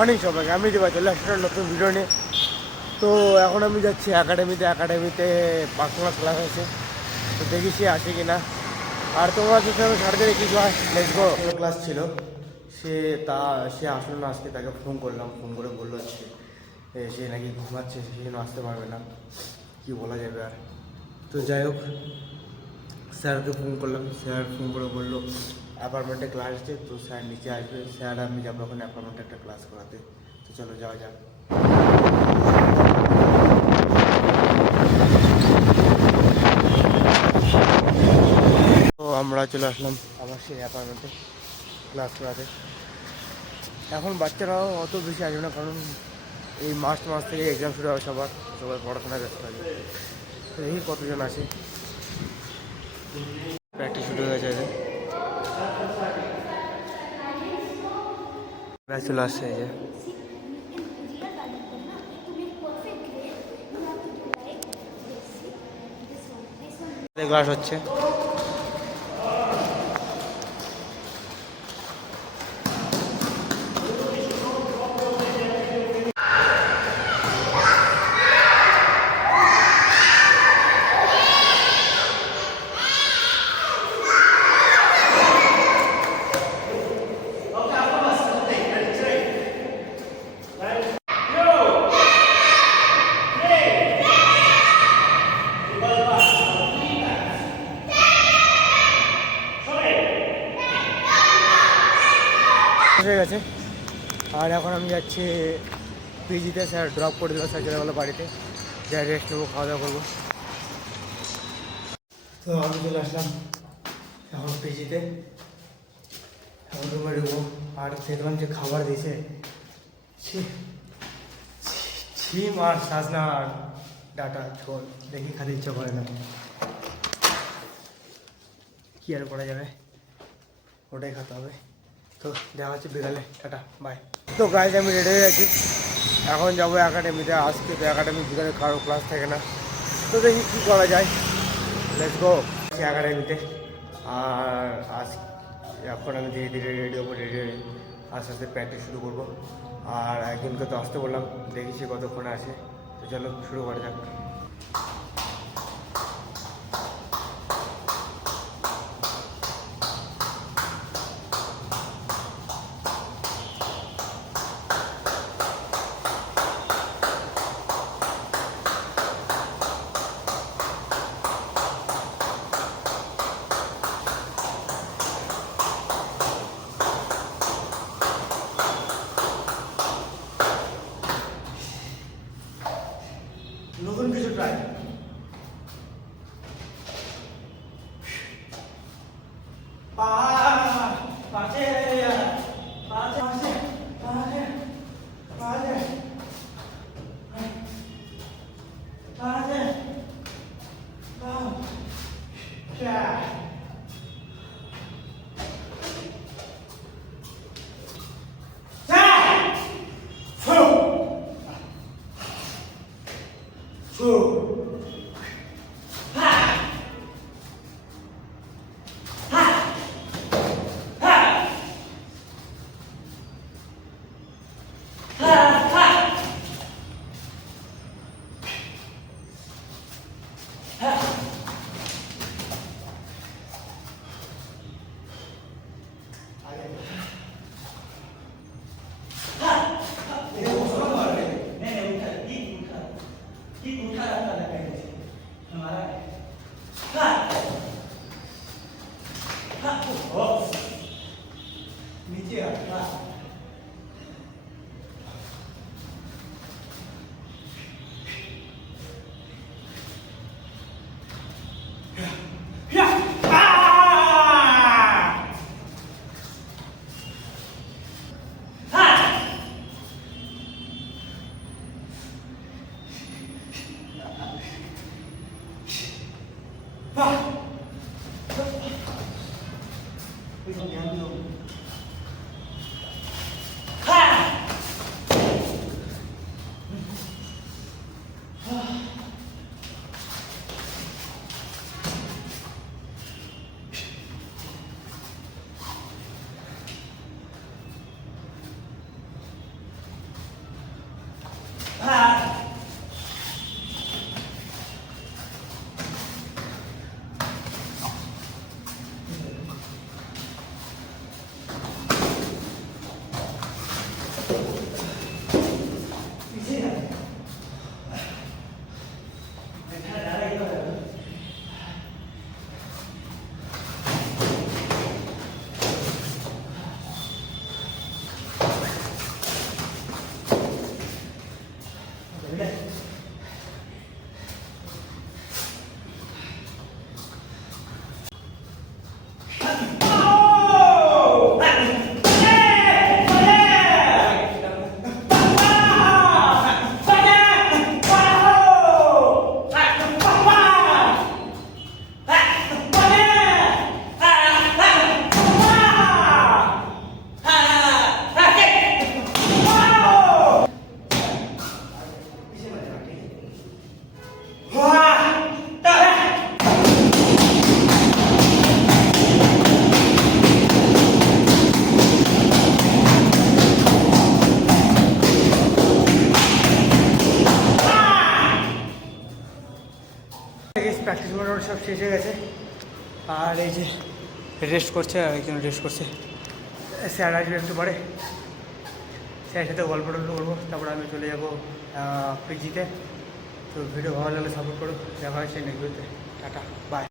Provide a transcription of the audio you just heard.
Morning সবাইকে, আমি দেবা চলে আসছি নতুন ভিডিও নিয়ে। তো এখন আমি যাচ্ছি একাডেমিতে পার্সোনাল ক্লাস আছে, তো দেখি সে আসে কি না। আর তোমার সাথে আমি সাড়ে দেখি ক্লাস লেটস ক্লাস ছিল, সে আসলো না আজকে। তাকে ফোন করলাম, ফোন করে বললো হচ্ছে সে নাকি ঘুমাচ্ছে, সে জন্য আসতে পারবে না। কি বলা যাবে আর। তো যাই হোক, স্যারকে ফোন করলাম, স্যার ফোন করে বললো অ্যাপার্টমেন্টে ক্লাস আছে, তো স্যার নিচে আসবে। স্যার আমি যাবো ওখানে অ্যাপার্টমেন্টে একটা ক্লাস করাতে। তো চলো যাওয়া যাক। তো আমরা চলে আসলাম আবার সেই অ্যাপার্টমেন্টে ক্লাস করাতে। এখন বাচ্চারাও অত বেশি আসবে না, কারণ এই মাস থেকে এক্সাম শুরু হবে, সবাই পড়াশোনায় ব্যস্ত থাকে। তো এই কতজন আসে, প্র্যাকটিস শুরু হয়ে গেছে। চলে আসছে এই যে ক্লাস হচ্ছে। হয়ে গেছে। আর এখন আমি যাচ্ছি পিজিতে, স্যার ড্রপ করে দিল, স্যার চলে গেলো বাড়িতে। যাই রেস্ট নেবো, খাওয়া দাওয়া করবো। তো আমি চলে আসলাম এখন পিজিতে, এখন রুমে ঢুকবো। আর দেখলাম যে খাবার দিয়েছে, ছিম আর সাজনা আর ডাটা ঝোল, দেখি খাতে ইচ্ছা করে না। কি আর করা যাবে, ওটাই খেতে হবে। তো দেখা হচ্ছে বিকালে, টাটা বাই। তো গাইজ আমি রেডি হয়ে গেছি, এখন যাবো একাডেমিতে। আজকে তো একাডেমি বিকালে কারো ক্লাস থাকে না, তো দেখি কী করা যায়। লেটস গো একাডেমিতে। আর এখন আমি ধীরে ধীরে রেডি হবো, রেডি হয়ে আস্তে আস্তে প্র্যাকটিস শুরু করবো। আর একজনকে তো আসতে বললাম, দেখি সে কতক্ষণে আসে। তো চলো শুরু করা যাক। নতুন কিছু ট্রাই। শেষ হয়ে গেছে। আর এই যে রেস্ট করছে, আর একজন রেস্ট করছে। স্যার আসবে একটু পরে, স্যারের সাথে গল্প টল্প করবো, তারপর আমি চলে যাবো পিজিতে। তো ভিডিও ভালো লাগলে সাপোর্ট করো, দেখা হচ্ছে নেক্সট ভিডিওতে। Tata, by.